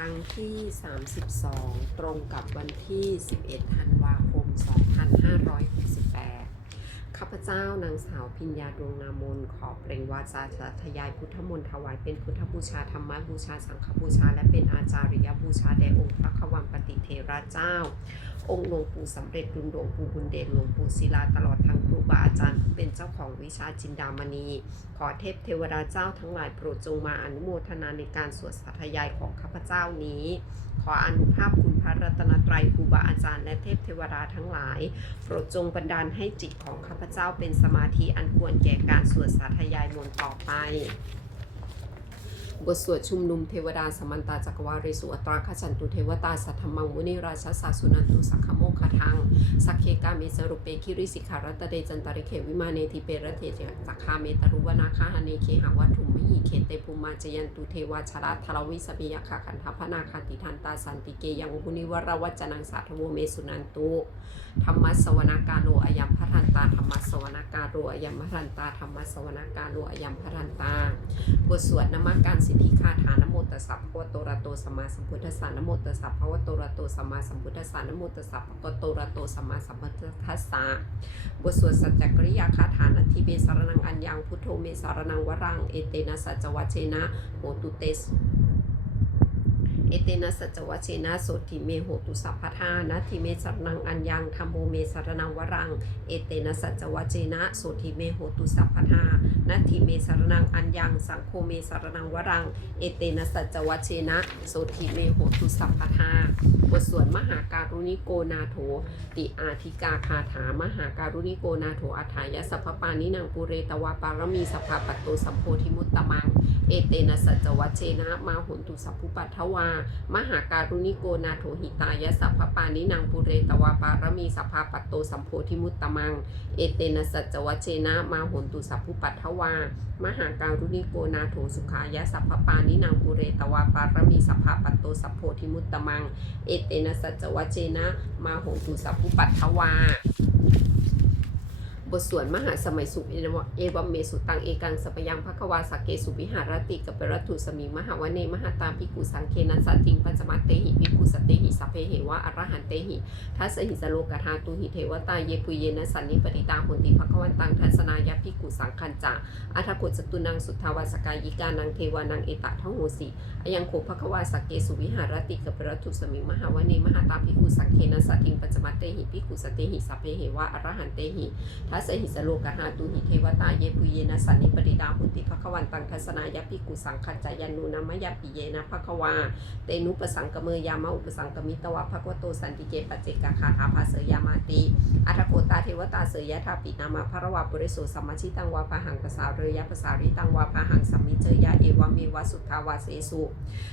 รั้งที่ 32 ตรงกับวันที่ 11 ธันวาคม 2568 ข้าพเจ้านางสาวพิญญาดวงนามนขอเปล่งวาจาจะทยายพุทธมนต์ถวายเป็นพุทธบูชาธรรมบูชาสังฆบูชา และเป็นอาจาริยบูชาแด่องค์พระควัมปติเทระเจ้า องค์หลวงปู่สำเร็จดุลหลวงปู่บุญเดชหลวงปู่ศิลาตลอดทั้งครูบาอาจารย์ผู้เป็นเจ้าของวิชาจินดามณี ขอเทพเทวดาเจ้าทั้งหลายโปรดจงมาอนุโมทนาในการสวดสาธยายของข้าพเจ้านี้ขออนุภาพคุณพระรัตนตรัยครูบาอาจารย์และเทพเทวดาทั้งหลาย โปรดจงบันดาลให้จิตของข้าพเจ้าเป็นสมาธิอันควรแก่การสวดสาธยายมนต์ต่อไป บทสวดชุมนุมเทวดาสมันตาจักรวาริสุอัตราขจันตุเทวตาสัทธมังมุนิราชสาสุนันตุสักขโมคทังสักเคกาเมสรุปเปคิริสิขารัตเดจันตริเขวิมาเนทิเปรเทเจสักคาเมตรุวนาคาหเนเคหาวัตถุมหิเคเตภูมาจยันตุเทวาชราทรวิสเมียคาขันธพนาคาติทันตาสันติเกยังมุนิวรวัจนังสาธโวเมสุนันตุธรรมสวนาการโลอยัมพทันตาธรรมสวนาการโลอยัมพทันตาธรรมสวนาการโลอยัมพทันตาบทสวดนมัการสิทธิคาถานโมตัสสะภะวะโตระโตสัมมาสัมพุทธัสสะนโมตัสสะภะวะโตระโตสัมมาสัมพุทธัสสะนโมตัสสะภะวะโตระโตสัมมาสัมพุทธัสสะบทสวดสัจจกริยาคาถานัตถิเบสารนังอัญญังพุทโธเมสารนังวรังเอเตนะสัจจวัชเชนะโหตุเตส เอเตนะสัจวัชเชนะโสติเมโหตุสัพพทานะทิเมสรนังอัญญังธรรมโมเมสรนังวรัง เอเตนะสัจวัชเชนะโสติเมโหตุสัพพทานะทิเมสรนังอัญญังสังโฆเมสรนังวรัง เอเตนะสัจวัชเชนะโสติเมโหตุสัพพทาบทสวดมหาการุณิโกนาโถ ติอาธิกาคาถามหาการุณิโกนาโถอัฏฐายสัพพปานินังปุเรตวาปารมีสัพพปัตโตสัมโพธิมุตตะมัง เอเตนะสัจวัชเชนะ มาหุนตุสัพพุปัทถวา มหาการุณิโกนาโถหิตายะสัพพปานินางปุเรตวาปารมีสัพพาปัตโตสัมโพธิมุตตมัง เอเตนะสัจวัชเชนะ มาโหนตุสัพพุปัทถวา มหาการุณิโกนาโถสุขายะสัพพปานินางปุเรตวาปารมีสัพพาปัตโตสัพโพธิมุตตมัง เอเตนะสัจวัชเชนะ มาโหนตุสัพพุปัทถวา บทสวดมหาสมัยสุเอวัมเมสุตังเอกังสัพยังภควาสักเกสุวิหารติกัปเปรัตุสมิงมหาวเนมหาตาภิกุสังเคนัสสติงปัญจมัตเตหิภิกุสตเตหิสัพเพเหวะอรหันเตหิทัสสหิสโลกธาตุหิเทวตาเยปุเยนะสันนิปติตาหุนติภควันตังทัสนายะภิกุสังคันจาอัทกุจตุนังสุทาวาสกายิกานังเทวานังเอตะทโหสิอายังโขภควาสักเกสุวิหารติกัปเปรัตุสมิงมหาวเนมหาตาภิกุสังเคนัสสติงปัญจมัตเตหิภิกุสตเตหิสัพเพเหวะอรหันเตหิทัสหิสโลกหาตุหิเทวตาเยปุเยนะสันนิปริดาหุติภควันตังทัสนายะปิกุสังคัจายันนูนามยปิเยนะภควาเตนุปสังกเมยามะอุปสังกมิตวะภควโตสันติเกปเจกคาถาภาเสยามาติอัทโกตาเทวตาเสยยะทาปินามาภระวาปุริโสสัมมาชิตังวาปะหังภาษาเรยภาษาริตังวาปะหังสัมมิเจยะเอวะเมวสุทธาวาเสสุ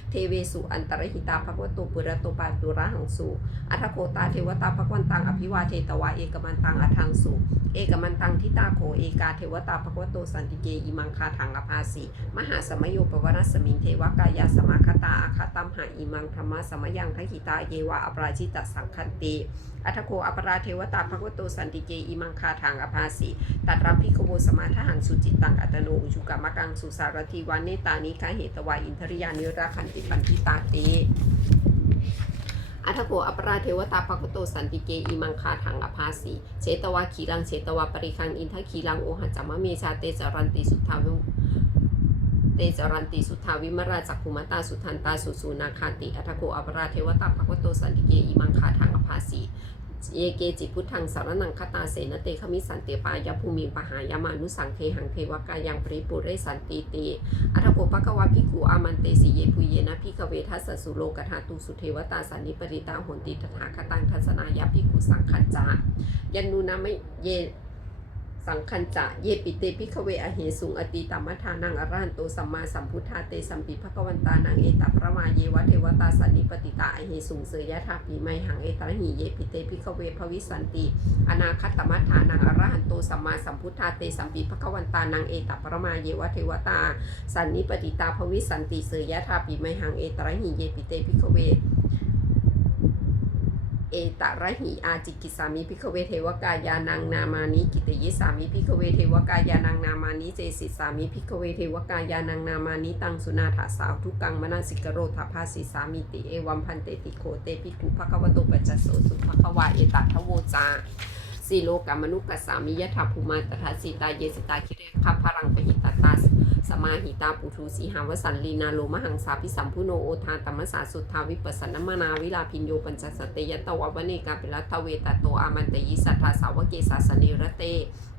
เทเวสุอันตรหิตาภควโตปุระโตปาตุระหังสุอัทโกตาเทวตาภควันตังอภิวาเทตวะเอกมันตังอัทังสุเอกมันตังทิตาโขเอกาเทวตาภควโตสันติเกอิมังคาถังอภาสีมหาสมโยปวรสมิงเทวกายาสมาคตาอาคาตัมหาอิมังธรรมะสมยังทหิตาเยวะอปราชิตสังคันติอัทโคอปราเทวตาภควโตสันติเกอิมังคาถังอภาสีตัดรับพิกโวสมาทหังสุจิตตังอัตโนอุจุกามกังสุสารทีวานเนตานิคาเหตวาอินทริยานิราคันติปันทิตาเต อัทโกอปราเทวตาภคโตสันติเกอิมังคาถังอภาสีเชตวาขีรังเชตวาปริคังอินทขีรังโอหัจามะเมชาเตจารันติสุทธาวิเตจารันติสุทธาวิมราจักขุมตาสุทันตาสุสูนาคาติอัทโกอปราเทวตาภคโตสันติเกอิมังคาถังอภาสี เยเกจิพุทธังสารนังคตาเสนเตขมิสันเตปายภูมิปหายามานุสังเทหังเทวกายังปริปุเรสันติเตอัทโกปะกวาภิกขุอามันเตสิเยปุเยนะพิกเวทัสสสุโลกธาตุสุเทวตาสันนิปริตาหนติตถาคตังทัสนายาภิกขุสังคัจจายันนูนะไม่เยสังคัญจะเยปิเตพิกเวอเหสุงอติตามัทานังอรันโตสัมมาสัมพุทธาเตสัมปิภควันตานังเอตประมา วะเทวตาสันนิปติตาอเฮสุงเสยยะธาปีไมหังเอตระหิเยปิเตพิคเวภวิสันติ อนาคตมัฏฐานังอรหันโตสัมมาสัมพุทธาเตสัมปิภควันตานังเอตปรมาเยวะเทวตาสันนิปติตาภวิสันติเสยยะธาปีไมหังเอตระหิเยปิเตพิคเว เอตระหิอาจิกิสามิพิกเวเทวกายานังนามานิกิตยิสามิพิกเวเทวกายานังนามานิเจสิสามิพิกเวเทวกายานังนามานิตังสุนาถาสาวทุกังมนาสิกโรธาภาสิสามิติเอวัมพันเตติโคเตปิกุภควโตปัจจโสสุภควาเอตัทโวจาสีโลกามนุกัสสามิยถาภูมาตถาสิตาเยสิตาคิเรคัพพรังปหิตตาสสมาหิตาปุถุสีหาวสันลีนาโลมหังสาพิสัมพุโนโอทานตมมสาสุทธาวิปัสสนมานาวิลาพินโยปัญจสตเตยตววเนกาเปรัตเวตโตอามันตยิสัทธาสาวเกสาสเนรเต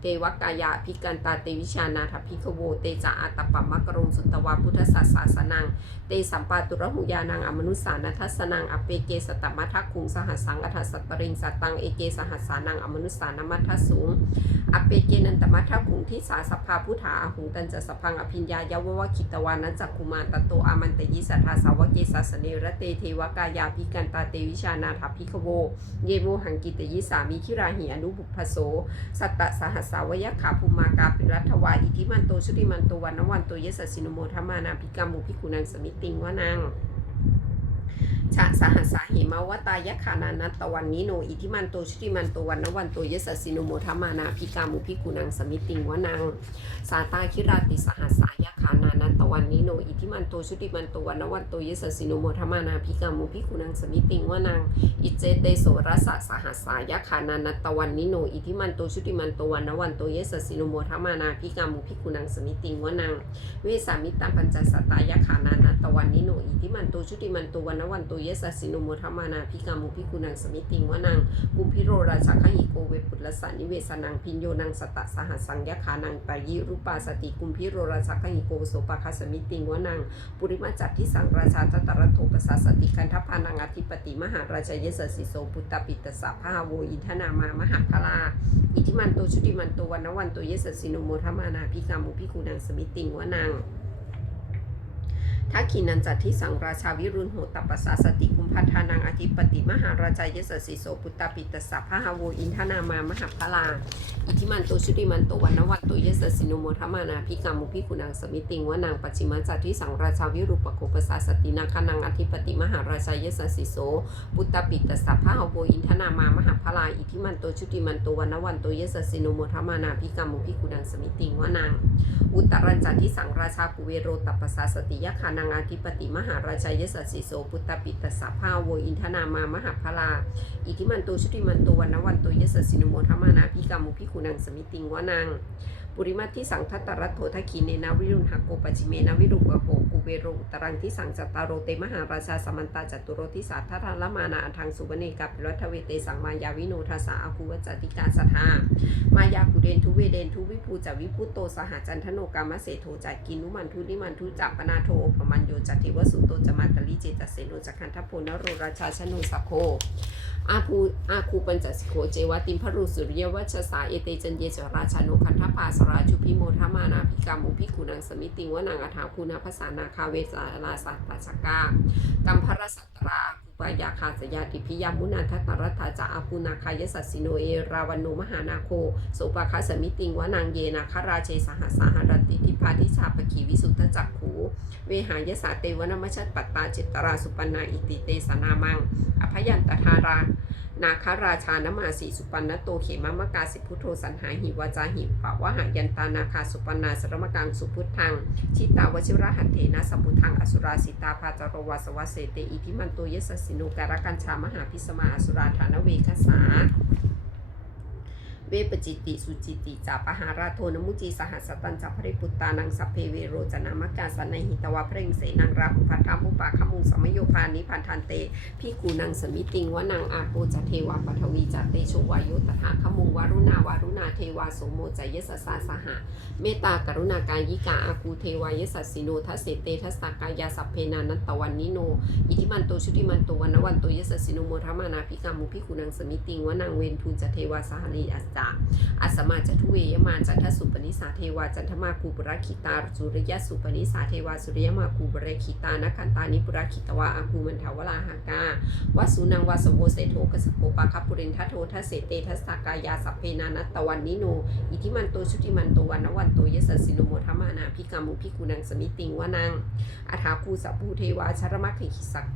เทวกายาภิกันตาเตวิชานาถพิกโวเตจาอัตปัมมะกรงสุตวาพุทธศาสาสนัง เตสัมปาตุระหุยานังอมนุสานัทสนังอเปเกสตมัทคุงสหัสังอัทสัตริงสตังเอเกสหัสานังอมนุสานามัทสูงอเปเกนันตมัทคุงที่สาสภาพุทธาหุงตันจะสพังอภิิญญายาววคิตวานันจักกุมารตโตอามันตยิสัทธาสาวเกสาสเนรเตเทวกายาพิกันตาเตวิชานาถพิกโว เยโวหังกิตยิสามิคิราหิอนุบุพโส สัตตสหัสสาวยขาภูมากาปิรัตวาอิทิมันโตชุติมันโตวันนวันโตเยสสินุโมทมานาภิกามุภิกุนังสมิติงวนัง ชะสหัสาหิมาวตายะขานานัตตวันนิโน อิทิมันโตชุติมันโตวันนวันโตเยสสินุโมทมานาพิกามุพิกุนังสมิติงวนัง สาตาคิราติสหัสสายะขานา นัตตวันนิโน อิทิมันโตชุติมันโตวันนวันโตเยสสินุโมทมานาภิกามุภิกุนังสมิติงวานังอิเจเตโสรสะสหัสสายะขานานัตวันนิโน อิทิมันโตชุติมันโตวันนวันโตเยสสินุโมทมานาภิกามุภิกุนังสมิติงวานังเวสามิตาปัญจสตายะขานานัตวันนิโน อิทิมันโตชุติมันโตวันนวันโตเยสสินุโมทมานาภิกามุภิกุนังสมิติงวานังกุมพิโรราชาคหิโกเวปุตลสานิเวสนังพินโยนังสตะสหัสสังยะขานังปายิรูปาสติกุมพิโรราชาคหิโกโสปคาสมิติงวนัง ปุริมาจัตที่สังราชาตตระโทปสสติคันทพานังอธิปติมหาราชเยสสิโสปุตตปิตสัพาโวอินทนามามหาพลา อิทิมันโตชุติมันโตวันนวันโตเยสสิโนโมทมานาพิกามุพิคูนังสมิติงวนัง ทักขินันจัตทิสังราชาวิรุณโหตปัสสาสติกุมพัฒานังอธิปติมหาราชายสสิโสปุตตปิตสะพหาโวอินทนามามหาพลา อิทิมันโตชุติมันโตวันนวันโตเยสสิโนโมทมานาพิกามุพิคุนังสมิติงวนางปัจฉิมาจัตทิสังราชาวิรุปโกปัสสาสตินาคนังอธิปติมหาราชายสสิโสปุตตปิตสะพหาโวอินทนามามหาพลาอิทิมันโตชุติมันโตวันนวันโตเยสสิโนโมทมานาพิกามุพิคุนังสมิติงวนางอุตรัญจันทิสังราชาปุเวโรตัปปสาสติยะคานังอาธิปติมหาราชายสสิโสปุตตปิตสัพาโวอินทนามามหาพลา อิทิมันตุชุติมันตุวันนวันตุยสสินุโมทมานาพิกามุพิคุนังสมิติงวานัง ปุริมาทิสังทัตตรัตโททักขิเนนาวิรุณหกโกปจิเมนาวิรุปะโก เวโรอุตรังทิสังจัตตารโรเตมหาราชาสมันตาจตุโรทิสาทัทธละมานาทังสุวเนกัปรัทเวเตสังมายาวิโนทัสสะอาภูวจติกาสทามายากุเดนทุเวเดนทุวิภูจวิพุตโตสหจันทโนกามเสโทจักกินุมันทุนิมันทุจักปนาโทโอปมันโยจัตถิวสุโตจมาตลิเจตเสโนจักขันทโพนโรราชาชโนสโค อาภูอาคูปัญจสิโคเจวติมพรุสุริยวัชสาเอเตจันเยจราชานุคันทภาสราชุพิโมทมานาภิกามุพิกุนังสมิติวนังอาถาคุณภาษานาคาเวสาลาสัตตชกากัมพรสัตราค ปายาคาสยาติพิยามุนาทตรัตถาจาอาภูนาคายสัสิโนเอราวันโนมหานาโคสุปคาสมิติงวนางเยนาคราเชสหสหรติทิพาทิชาปขีวิสุทธจักขูเวหายสาเตวนมชัตปัตตาจิตตราสุปนนาอิติเตสนามัง อภยันตทารา นาคราชานมาสีสุปันนโตเขมมะกาสิพุทโธสันหาหิวาจาหิปะวะหายันตานาคาสุปันนาสรมกังสุพุทธัง ชิตาวชิระหันเถนะสัมพุทธังอสุราสิตาภาจารวาสวะเสเตอิทิมันโตเยสสินุการกัญชามหาพิสมาอสุราฐานเวคสา เวปจิติสุจิติจาปหาราโทนมุจีสหัสตันจัพริปุตตานังสัพเพเวโรจนามกาสันในหิตวะเพรงเสนังราหุพัทธามุปาขมุงสมโยพานิพันธันเตพิกูนังสมิติงวะนางอาโปจเทวาปทวีจเตโชวายุตถาขมุงวารุณาวารุณาเทวาโสโมจยสสาสหะเมตตากรุณากายิกาอาคูเทวายสัสสิโนทัสเสเตทัสสกายาสัพเพนานันตวันนิโนอิทิมันโตชุติมันโตวันวันโตยสสสิโนโมทมานาพิกามุพิกุนังสมิติงวะนางเวนทุนจเทวาสหลีอัสจาอัสมาจัตุเวยมาจันทสุปนิสาเทวาจันทมาคูปุรคิตาสุริยสุปนิสาเทวาสุริยมาคูปุรคิตานคันตานิปุระคิตวาอาคูมันทาวลาหากาวสุนังวาสโวเสโทกสโปปาคปุรินทัโททัสเสเตทัสสากายาสัพเพนานัตตวันนิโน อิทิมันโตชุติมันโตวันนวันโตยสสสิโนโมทมานาพิกามุพิกุนังสมิติงวานังอาถาคูสัพพูเทวาชรมัคคิสัก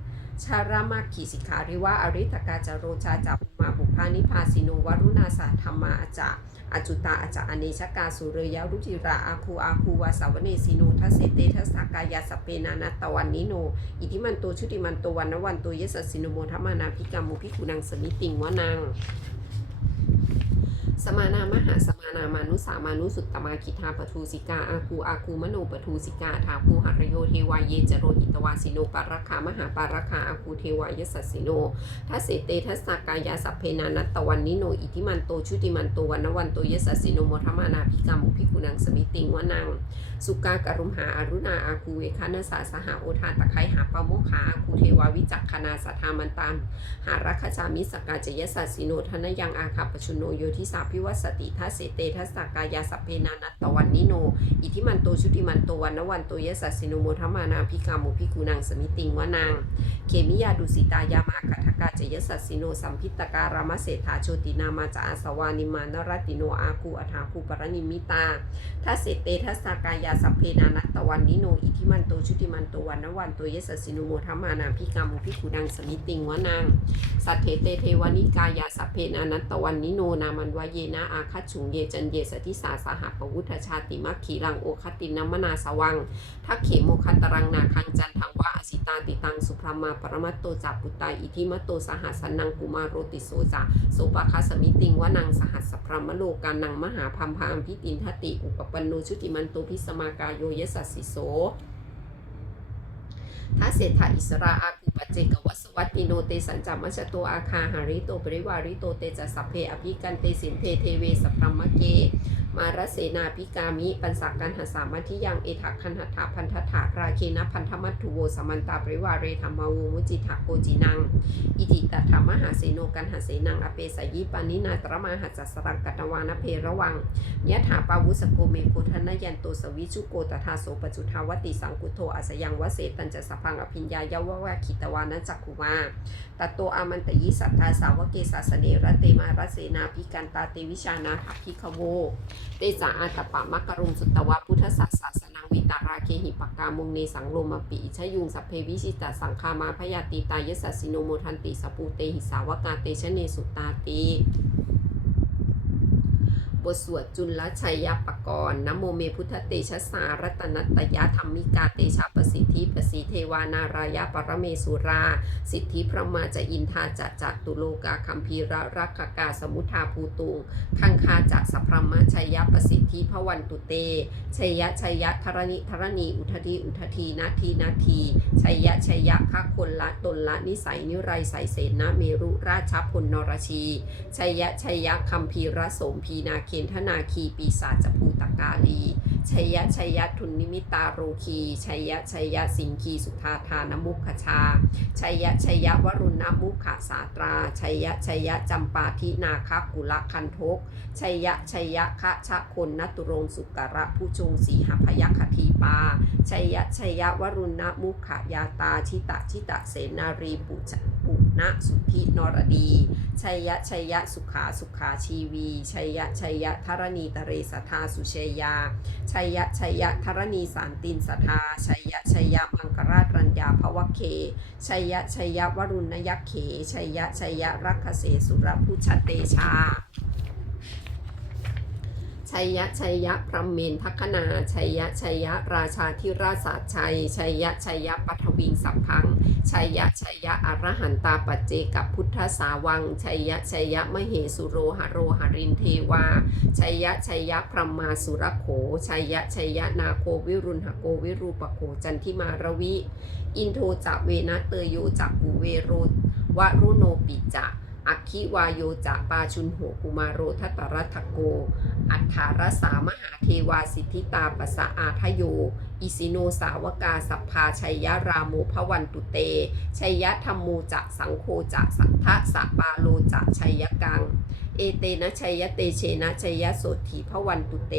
ชารามาขีสิกขาริวะอริตกาจาโรชาจับมาบุพานิพาสิโนวรุณาสาธรรมาอาจาอจุตาอาจาอเนชกาสุเรยารุจิราอาคูอาคูวาสาวเนสิโนทัสเสเตทัสสากายาสเปนานาตตวันนิโน อิทิมันโตชุติมันโตวันนวันโตเยสสิโนโมทัมมานาพิกามุพิกุนังสมิติงวะนัง สมานา มหาสมานามานุสามานุสุตตมาคิทาปทูสิกา อาคูอาคูมโนปทูสิกา ทาภูหรโยเทวาเยจโรหิตวาสิโนปารคามหาปารคาอาคูเทวายสัสสิโนทัสเสเตทัสสากายาสัพเพนานัตตวันนิโน อิทิมันโตชุติมันโตวันนวันโตเยสัสสิโนโมทัมมานาพิกามุพิกุนังสมิติงวนัง สุกากรุมหาอารุณาอาคูเวคานาสาสหาโอทานตะไคหาปะโมคาอาคูเทวาวิจักคณาสัทธามันตันหารัคจามิสกกาจยสัสสิโนทนยังอาคาปชุโนโยทิสาพิวัสติทัสเสเตทัสสกายาสัพเพนานัตตวันนิโน อิทิมันโตชุติมันโตวันนวันโตยสัสสิโนโมทัมมานาพิกามุพิกุนังสมิติงวนังเคมิยาดุสิตายามาคัทกาเจยสัสสิโนสัมพิตการามเศรษฐาโชตินามาจาอาสวานิมานรติโนอาคูอัฐาคูปรณิมิตาทัสเสเตทัสสกายาสัพเพนานัตตวันนิโน อิทิมันโตชุติมันโตวันนวันโตยสัสสิโนโมทัมมานาพิกามุพิกุนังสมิติงวนังสัทเทเตเทวานิกายาสัพเพนานัตตวันนิโนนามันวะเยนะอาคัจฉุงเยจันเยสติสาสหปวุฒชาติมัคคีรังโอคตินัมมนาสวังทักเขโมคัตรังนาคังจันทังวะอสิตาติตังสุพรมาปรมัตโตจัปุตตาอิทิมัตโตสหัสนังกุมารโรติโสจาโสปะคาสมิติงวะนังสหัสสพรมโลกานังมหาพัมพามพิตินทติ อุปปันโนชุติมันโตพิสมากายโยยสัสสิโส ถ้าเศรษฐาอิสราอากุปัจเจกวัสวัตติโนเตสัญจามัชโตอาคาหาริโตปริวาริโตเตจะสัพเพอภิกันเตสินเทเทเวสัพพมะเก มารเสนาพิกามิ ปันสักกันหาสามัทิยังเอถักคันหัตถาพันธถาราเคนะพันธมัตถุโวสมันตาปริวาเรธรรมาวูมุจิทักโกจินัง อิติตถามหาเสโนกันหาเสนังอเปสยิปานินาตรมาหัสสรังกัตวานเพระวังยะถาปาวุสโกเมโคทนยันโตสวิชุโกตถาโสปจุทาวติสังกุโทอาสยังวเสตันจะสพังอภิญญายาวะวะคิตวานัจักขุมาตัตโตอามันตยิสัทธาสาวเกสาสเนรเตมารัเสนาพิกันตาเตวิชานาภัพิคโว เตสาอาตปะมักรุงสุตตวะพุทธศาสสนังวิตาราเคหิปกามุงเนสังโลมปิชยุงสัพเพวิชิตาสังคามาพยาติตายสัสิโนโมทันติสปูเตหิสาวกาเตชเนสุตตาติ บทสวดจุลชัยยปกรณ์นโมเมพุทธเตชะสารัตนัตตยธรรมิกาเตชะประสิทธิประสีเทวานารายะปรเมสุรา สิทธิพระมาจะอินทาจะจะตุโลกาคัมพีระรักกาสมุทาภูตุงคังคาจะสัพพรมชัยยประสิทธิพวันตุเตชัยยะชัยยะธรณิธรณีอุทธีอุทธีนาทีนาทีชัยยะชัยยะคะคนละตนละนิสัยนิไรใสเสนาเมรุราชพลนรชีชัยยะชัยยะคัมภีระสมพีนาคเคนธนาคีปีศาจภูตกาลีชัยยะชัยยะทุนนิมิตาโรคีชัยยะชัยยะสิงคีสุธาทานมุขชาชัยยะชัยยะวรุณมุขสาตราชัยยะชัยยะจำปาทินาคกุลคันทกชัยยะชัยยะคะชะคนนตุรงสุกระผู้จงสีหพยัคทีปาชัยยะชัยยะวรุณมุขยาตาชิตะชิตะเสนารีปุจปุณสุทธินรดีชัยยะชัยยะสุขาสุขาชีวีชัยยะชัยยะธรณีตเรสทาสุเชยาชัยยะชัยยะธรณีสารตินสทาชัยยะชัยยะมังกราชรัญญาภวเคชัยยะชัยยะวรุณยักเขชัยยะชัยยะรักเสสุรพุชเตชา ชัยยะชัยยะพรหมเมนทัคนาชัยยะชัยยะราชาธิราชาชัยชัยยะชัยยะปัทวิงสัพพังชัยยะชัยยะอรหันตาปัจเจกับพุทธสาวังชัยยะชัยยะมเหสุโรหโรหรินเทวาชัยยะชัยยะพรหมาสุรโขชัยยะชัยยะนาโควิรุณหโกวิรูปโขจันทิมารวิ อินโทจะเวนะเตโยจักกุเวโรวรุโนปิจะ อัคคิวายโยจะปาชุนโหกุมารโรทัตตรัตโก อัฏฐารสามหาเทวาสิทธิตาปสะอาทโย อิสิโนสาวกาสัพพาชัยยะราโมภวันตุเต ชัยยะธรรมโมจะสังโฆจะสัทธะสะปาโลจะชัยยกัง เอเตนะชัยยะเตเชนะชัยยะโสถีภวันตุเต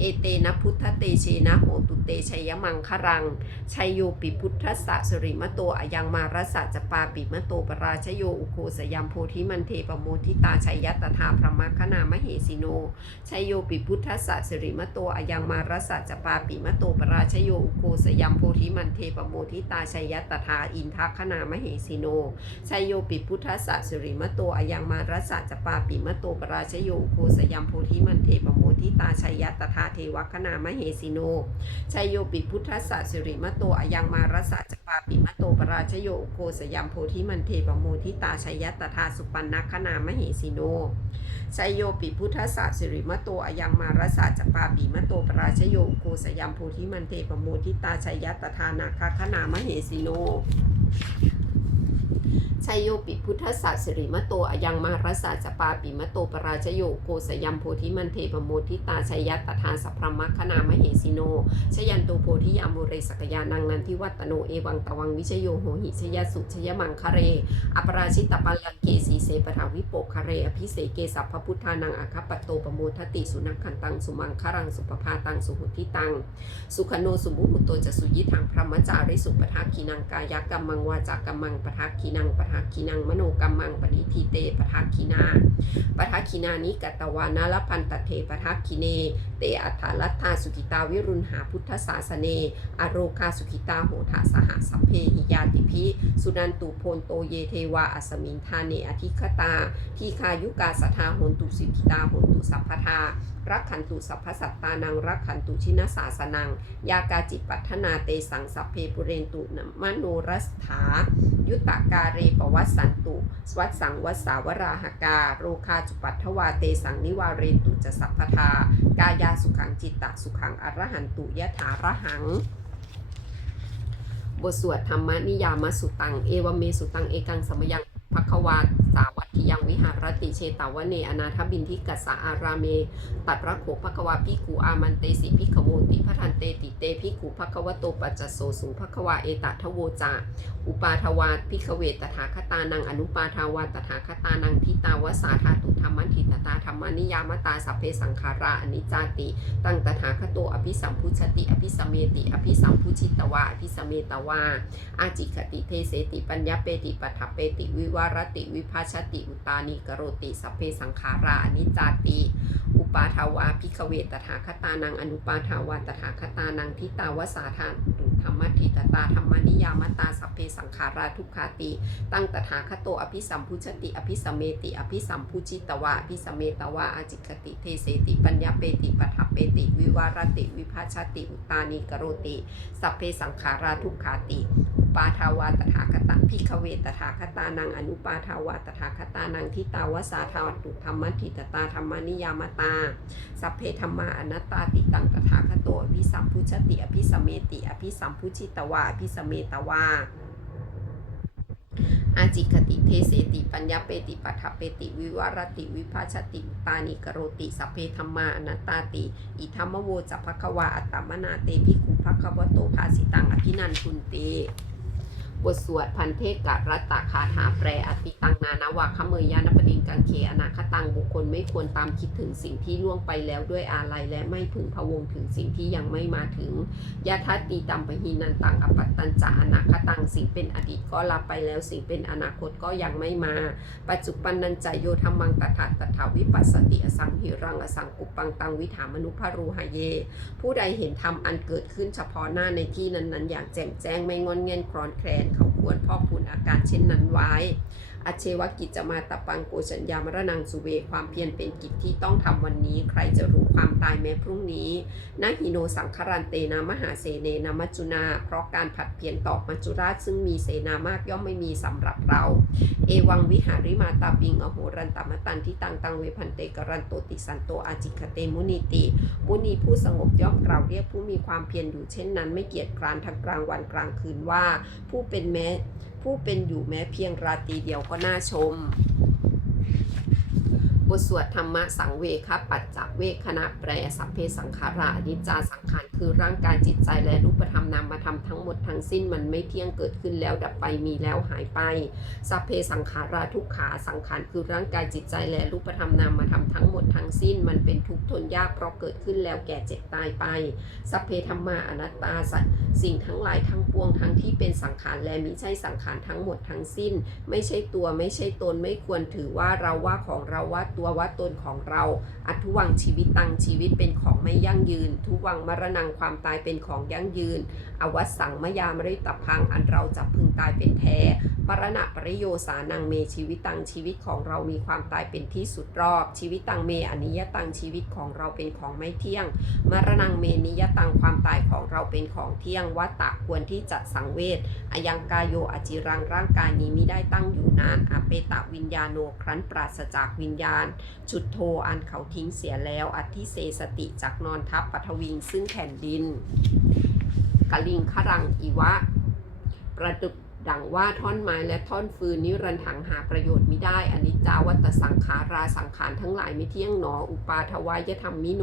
เอเตนะพุทธเตเชนะโหตุเตชัยมังครังชัยโยปิพุทธสะสริมโตอายังมารสะจปาปิมโตปราชโยอุโคสยามโพธิมันเทปโมทิตาชัยยัตถาพระมคณามเหสิโนชัยโยปิพุทธสะสริมโตอายังมารสะจปาปิมโตปราชโยอุโคสยามโพธิมันเทปโมทิตาชัยยัตถาอินทคณามเหสิโนชัยโยปิพุทธสะสริมโตอายังมารสะจปาปิมโตปราชโยอุโคสยามโพธิมันเทปโม ทิตาชัยยัตถาเทวคณามเหสิโนชัยโยปิพุทธสสะสิริมโตอายังมารสะจปาปิมโตปราชโยโคสยามโพธิมันเทปโมทิตาชัยยัตถาสุปันนคณามเหสิโนชัยโยปิพุทธสสะสิริมโตอายังมารสะจปาปิมโตปราชโยโคสยามโพธิมันเทปโมทิตาชัยยัตตถานาคคณามเหสิโน ชัยโยปิพุทธสัสิริมโตอยังมารสาจปาปิมโตปราชโยโกสยัมโพธิมันเทปโมทิตาชัยยัตตถาสัพพรมคณามเหสิโน ชยันโตโพธิยามโมเรสกยานังนันทิวัตโนเอวังตวังวิชโยโหหิชยสุชยมังคเร อปราชิตปัลลังเกสีเสปทาวิโปคเรอภิเสเกสัพพพุทธานังอคปโตปโมทติสุนักขันตังสุมังครังสุปภาตังสุหุทิตัง สุขโนสุมุหุโตจะสุยิทังพระมจาริสุปทักขีนังกายกรรมังวาจากรรมังปทักขีนังปทักขีนังมโนกรรมังปณิทิเตปทักขีนาปทักขีนานิกตวานาลพันตเทปทักขีเน เตอัฏฐาลัตตาสุขิตาวิรุณหาพุทธศาสเน อโรคาสุขิตาโหทาสหสัพเพหิยาติพิ สุนันตุโพนโตเยเทวาอัสมินทาเนอธิคตา ทีคายุกาสทาโหนตุสุขิตาโหนตุสัพพทารักขันตุสัพพสัตตานัง รักขันตุชินสาสนัง ยากาจิปัทนาเตสังสัพเพปุเรนตุนมโนรัสถา ยุตตากาเรปวัสสันตุ สวัสสังวัสสาวราหกา โรคาจุปัทวาเตสังนิวาเรนตุจะสัพพทากายาสุขังจิตตสุขังอรหันตุยะถาระหังบทสวดธรรมนิยามสุตัง เอวเมสุตัง เอกังสมยัง ภควาสาวัตถิยังวิหารติเชตาวเนอนาทบินทิกัสสะอาราเม ตัดพระโขภควาพิกูอามันเตสิพิขโมติพระทันเตติเตพิกูภควโตปัจจโสสุภควาเอตัทโวจาอุปาทวาพิขเวตถาคตานังอนุปาทาวาตถาคตานังทิตาวสาธาตุธรรมันทิตตาธรรมานิยามตาสัพเพสังขาราอนิจจติ ตั้งตถาคโตอภิสัมพุชติอภิสเมติอภิสัมพุชิตวาอภิสเมตวาอาจิขติเทเสติปัญญาเปติปัฏฐเปติวิวารติวิภาชติอุตานิกโรติสัพเพสังขาราอนิจจติ ปาทาวาพิขเวตถาคตานังอนุปาทาวาตถาคตานังทิตาวสาธาตุธรรมทิตตาธรรมนิยามตาสัพเพสังขาราทุกขาติ ตั้งตถาคโตอภิสัมพุชติ อภิสเมติ อภิสัมพุชิตวาอภิสัมเมตวาอาจิคติเทเสติปัญญาเปติปัฏฐเปติ วิวารติ วิภาชติอุตานิกโรติ สัพเพสังขาราทุกขาติ ปาทาวาตถาคตพิขเวตถาคตานังอนุปาทาวาตถาคตานังทิตาวสาธาตุธรรมทิตตาธรรมนิยามตา สัพเพธรรมาอนัตตาติตังตถาคโตอภิสัมพุชติอภิสเมติอภิสัมพุชิตวาอภิสเมตวาอาจิคติเทเสติปัญญาเปติปัฏฐเปติ วิวารติวิภาชติตานิกโรติสัพเพธรรมาอนัตตาติ อิธรรมโวจัพพควาอัตตมนาเตภิกขุภควโตภาสิตังอภินันทุนเต บทสวดพันเทกะรัตตคาถาแปรอติตังนานาวาคเมยยานปดิงกังเคอนาคตังบุคคลไม่ควรตามคิดถึงสิ่งที่ล่วงไปแล้วด้วยอาลัยและไม่พึงพะวงถึงสิ่งที่ยังไม่มาถึงยะทัตติตัมปหินันตังอปัตตัญจะอนาคตังสิ่งเป็นอดีตก็ลับไปแล้วสิ่งเป็นอนาคตก็ยังไม่มา ปัจจุบันนันจโยธรรมังตถาตถาวิปัสสติอสังหิรังอสังกุปังตังวิถามนุภารูหเย ผู้ใดเห็นธรรมอันเกิดขึ้นเฉพาะหน้าในที่นั้นๆ อย่างแจ่มแจ้งไม่งอนเงียนคลอนแคลนเขาควรพอกพูนอาการเช่นนั้นไว้ อเชวกิจจะมาตะปังโกชัญญามรณังสุเวความเพียรเป็นกิจที่ต้องทำวันนี้ ใครจะรู้ความตายแม้พรุ่งนี้นาหิโนสังคารันเตนามหาเสเนนามัจจุนา เพราะการผัดเพียรตอบมัจจุราชซึ่งมีเสนามากย่อมไม่มีสำหรับเรา เอวังวิหาริมาตาปิงอโหรันตมตันที่ตังตังเวพันเตกรันโตติสันโตอาจิคเตมุนิติ มุนีผู้สงบย่อมกล่าวเรียกผู้มีความเพียรอยู่เช่นนั้นไม่เกียจคร้านทั้งกลางวันกลางคืนว่า ผู้เป็นแม้ ผู้เป็นอยู่แม้เพียงราตรีเดียวก็น่าชม บทสวดธรรมะสังเวคปัจจเวคณะแปรสัพเพสังขารานิจจาสังขารคือร่างกายจิตใจและรูปธรรมนามธรรมทั้งหมดทั้งสิ้นมันไม่เที่ยงเกิดขึ้นแล้วดับไปมีแล้วหายไปสัพเพสังขาราทุกขาสังขารคือร่างกายจิตใจและรูปธรรมนามธรรมทั้งหมดทั้งสิ้นมันเป็นทุกข์ทนยากเพราะเกิดขึ้นแล้วแก่เจ็บตายไปสัพเพธรรมาอนัตตาสัตสิ่งทั้งหลายทั้งปวงทั้งที่เป็นสังขารและมิใช่สังขารทั้งหมดทั้งสิ้น ไม่ใช่ตัวไม่ใช่ตนไม่ควรถือว่าเราว่าของเราว่าตัวว่าตนของเรา อัทุวังชีวิตตังชีวิตเป็นของไม่ยั่งยืน ทุวังมรณงความตายเป็นของยั่งยืน อวัสสังมยามริตพังอันเราจะพึงตายเป็นแท้มรณะปริโยสานังเมชีวิตตังชีวิตของเรามีความตายเป็นที่สุดรอบ ชีวิตตังเมอนิยตังชีวิตของเราเป็นของไม่เที่ยง มรณังเมนิยตังความตายของเราเป็นของเที่ยงวัตตะควรที่จะสังเวชอายังกายโยอจิรังร่างกายนี้ไม่ได้ตั้งอยู่นานอเปตะวิญญาโนครั้นปราศจากวิญญาณ จุดโทอันเขาทิ้งเสียแล้วอธิเสสติจากนอนทับปฐวิงซึ่งแผ่นดินกลิงขรังอีวะ ประดุก ดังว่าท่อนไม้และท่อนฟืนนิรันถังหาประโยชน์ไม่ได้อนิจจาวัตสังขาราสังขารทั้งหลายไม่เที่ยงหนอ อุปาทวายธรรมมิโน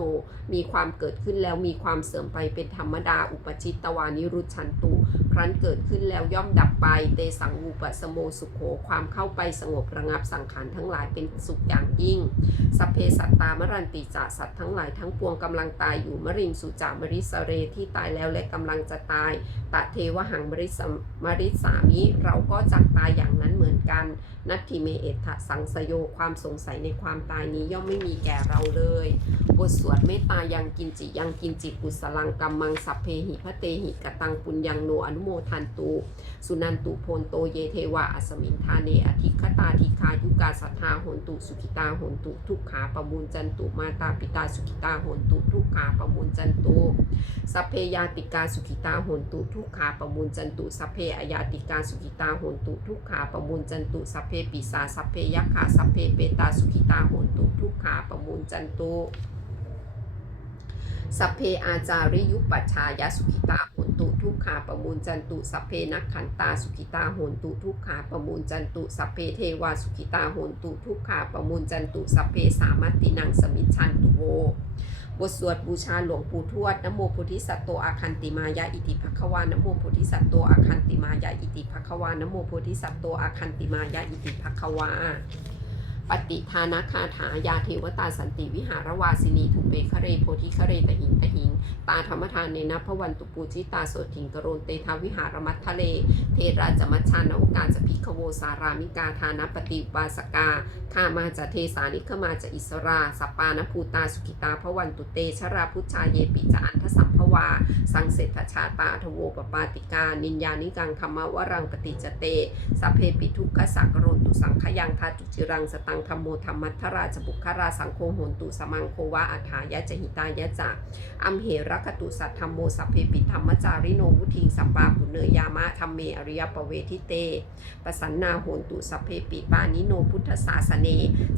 มีความเกิดขึ้นแล้วมีความเสื่อมไปเป็นธรรมดา อุปชิตตวานิรุชันตุ ครั้นเกิดขึ้นแล้วย่อมดับไป เตสังวูปสโมสุขโข ความเข้าไปสงบระงับสังขารทั้งหลายเป็นสุขอย่างยิ่ง สัพเพสัตตามรันติจาสัตว์ทั้งหลายทั้งปวงกำลังตายอยู่มริงสุจามริสเรที่ตายแล้วและกำลังจะตายตะเทวหังมริสมริสามเราก็จักตายอย่างนั้นเหมือนกัน นัตถิเมเอตถะสังสโยความสงสัยในความตายนี้ย่อมไม่มีแก่เราเลย บทสวดเมตตายังกินจิยังกินจิกุสลังกัมมังสัพเพหิพระเตหิกตังปุญญังโนอนุโมทันตุสุนันตุโพนโตเยเทวะอสมินทาเนอธิคตาธิคายุกาสัทธาหนตุสุขิตาหนตุทุกขาประมูลจันตุมาตาปิตาสุขิตาหนตุทุกขาประมูลจันตุสัพเพยาติกาสุขิตาหนตุทุกขาประมูลจันตุสัพเพอยาติกาสุขิตาโหนตุทุกขาประมูลจันตุสัพเพปิสาสัพเพยักขาสัพเพเปตาสุขิตาโหนตุทุกขาประมูลจันตุสัพเพอาจาริยุปัชายสุขิตาโหนตุทุกขาประมูลจันตุสัพเพนักขันตาสุขิตาโหนตุทุกขาประมูลจันตุสัพเพเทวาสุขิตาโหนตุทุกขาประมูลจันตุสัพเพสามัตินังสมิชชันตุโว บทสวดบูชาหลวงปู่ทวดนโมโพธิสัตว์โตอาคันติมายาอิติภควานโมโพธิสัตว์โตอาคันติมายาอิติภควานโมโพธิสัตว์โตอาคันติมายาอิติภควา ปฏิทานคาถายาเทวตาสันติวิหารวาสินีทุเปคะเรโพธิคะเรตหิงตหิง ตาธรรมทานเนนะพวันตุปูจิตาโสถิงกโรนเตทาวิหารมัททะเล เทราจมัชชานโอกาจะพิกขโวสารามิกาทานปฏิอุปาสกาข้ามาจะเทสานิขมาจะอิสราสปานภูตาสุขิตาพวันตุเตชราพุชาเยปิจะอันทสัมภวา สังเสทชาตาทโวปปาติกา นินยานิกังคมวรังปฏิจเตสเพปิทุกขสักโรนตุสังขยังทาจุจิรังสตังธรรมโมธรรมัทธราชบุคคราสังโฆโหนตุสมังโควาอัฏฐายะจหิตายะจะอัมเหรักตุสัทธรรมโมสัพเพปิธรรมจาริโนวุทิงสัปปาปุเนยามะธรรมเมอริยปเวทิเตปสันนาโหนตุสัพเพปิปานิโนพุทธศาสเน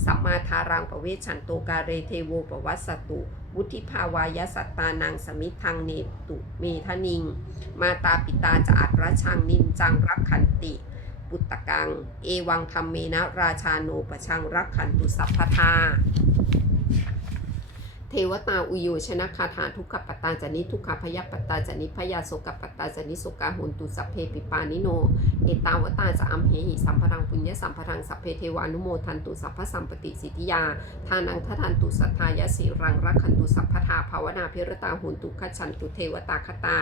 สัมมาทารังปเวชันโตกาเรเทโวปวัสสตุวุธิภาวายสัตตานังสมิทังเนตุเมทนิง มาตาปิตาจะอัตรชังนินจังรักขันติ ปุตตะกัง เอวังธรรมเมนะราชาโนปชังรักขันตุสัพพทา เทวตาอุโยชนะคาถาทุกขปตาจานิทุกขพยปตาจานิพยาโสกปตาจานิโสกาหุนตุสัพเพปิปานิโน เอตาวตาจะอัมเหหิสัมภรังปุญญสัมภรังสัพเพเทวานุโมทันตุสัพพสัมปติสิทธิยา ทานังททันตุสัทธายสิรังรักขันตุสัพพทาภาวนาพิรตาหุนตุขชันตุเทวตาคตา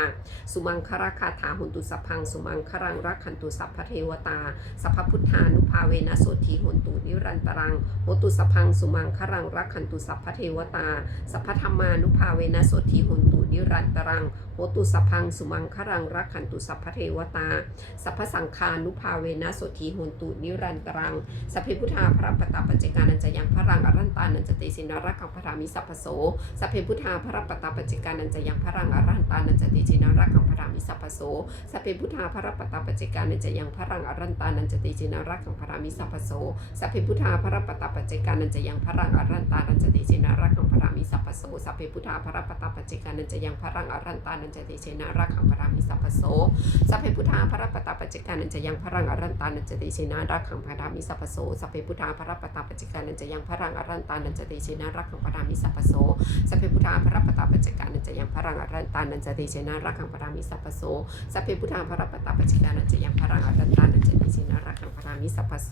สุมังคราคาถาหุนตุสัพพังสุมังครังรักขันตุสัพพเทวตา สัพพพุทธานุภาเวนะโสทีหุนตุนิรันตรังโหตุสัพพังสุมังครังรักขันตุสัพพเทวตาสัพพธรรมานุภาเวนะโสทีหุนตุนิรันตรังโหตุสัพพังสุมังครังรักขันตุสัพพเทวตา สัพพสังคานุภาเวนะโสทีหุนตุนิรันตรังสัพเพพุทธาพระปตาปัจจกานันจะยังพระรังอรันตานันจะเตสินรักขังพระรามิสัพพโสสัพเพพุทธาพระปตาปัจจกานันจะยังพระรังอรันตานันจะเตสินรักขังพระรามิสัพพโสสัพเพพุทธาพระปตาปัจจกานันจะยังพระรังอรันตานันจะเตสินรักขังพระรามิสัพพโสสัพเพพุทธาพระปตาปัจจกานันจะยังพระรังอรันตานันจะเต สัพเพพุทธาพระปตาปัจเจกานันจะยังพรังอรันตานันจะเตเชนะรักขังพรามิสัพพโสสัพเพพุทธาพระปตาปัจเจกานันจะยังพรังอรันตานันจะเตเชนะรักขังพรามิสัพพโสสัพเพพุทธาพระปตาปัจเจกานันจะยังพรังอรันตานันจะเตเชนะรักขังพรามิสัพพโสสัพเพพุทธาพระปตาปัจเจกานันจะยังพรังอรันตานันจะเตเชนะรักขังพรามิสัพพโสสัพเพพุทธาพระปตตาปัจเจกานันจะยังพรังอรันตานันจะเตเชนะรักขังพรามิสัพพโส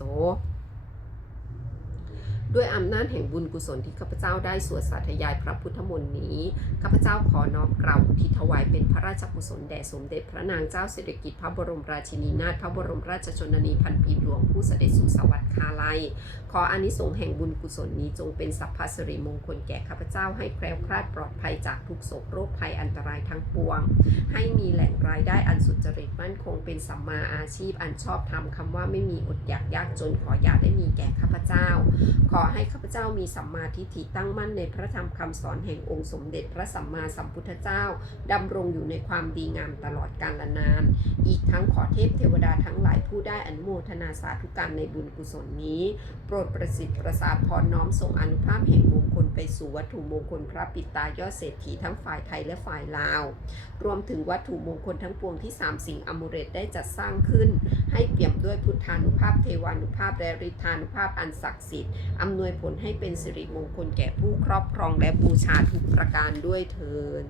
ด้วยอำนาจแห่งบุญกุศลที่ข้าพเจ้าได้สวดสาธยายพระพุทธมนต์นี้ข้าพเจ้าขอน้อมกล่าวทิศถวายเป็นพระราชกุศลแด่สมเด็จพระนางเจ้าสิริกิติ์พระบรมราชินีนาถพระบรมราชชนนีพันปีหลวงผู้เสด็จสู่สวรรคาลัย ขออานิสงส์แห่งบุญกุศลนี้จงเป็นสัพพสิริมงคลแก่ข้าพเจ้าให้แคล้วคลาดปลอดภัยจากทุกโศกโรคภัยอันตรายทั้งปวง ให้มีแหล่งรายได้อันสุจริตมั่นคงเป็นสัมมาอาชีพอันชอบธรรมคำว่าไม่มีอดอยากยากจนขออย่าได้มีแก่ข้าพเจ้า ขอให้ข้าพเจ้ามีสัมมาทิฏฐิตั้งมั่นในพระธรรมคำสอนแห่งองค์สมเด็จพระสัมมาสัมพุทธเจ้าดำรงอยู่ในความดีงามตลอดกาลนาน อีกทั้งขอเทพเทวดาทั้งหลายผู้ได้อนุโมทนาสาธุการในบุญกุศลนี้ โปรดประสิทธิ์ประสาทพรน้อมส่งอนุภาพแห่งมงคลไปสู่วัตถุมงคลพระปิตายอดเศรษฐีทั้งฝ่ายไทยและฝ่ายลาว รวมถึงวัตถุมงคลทั้งปวงที่สามสิ่งอมูเรตได้จัดสร้างขึ้น ให้เปี่ยมด้วยพุทธานุภาพเทวานุภาพและฤทธานุภาพอันศักดิ์สิทธิ์อำนวยผลให้เป็นสิริมงคลแก่ผู้ครอบครองและบูชาทุกประการด้วยเทิน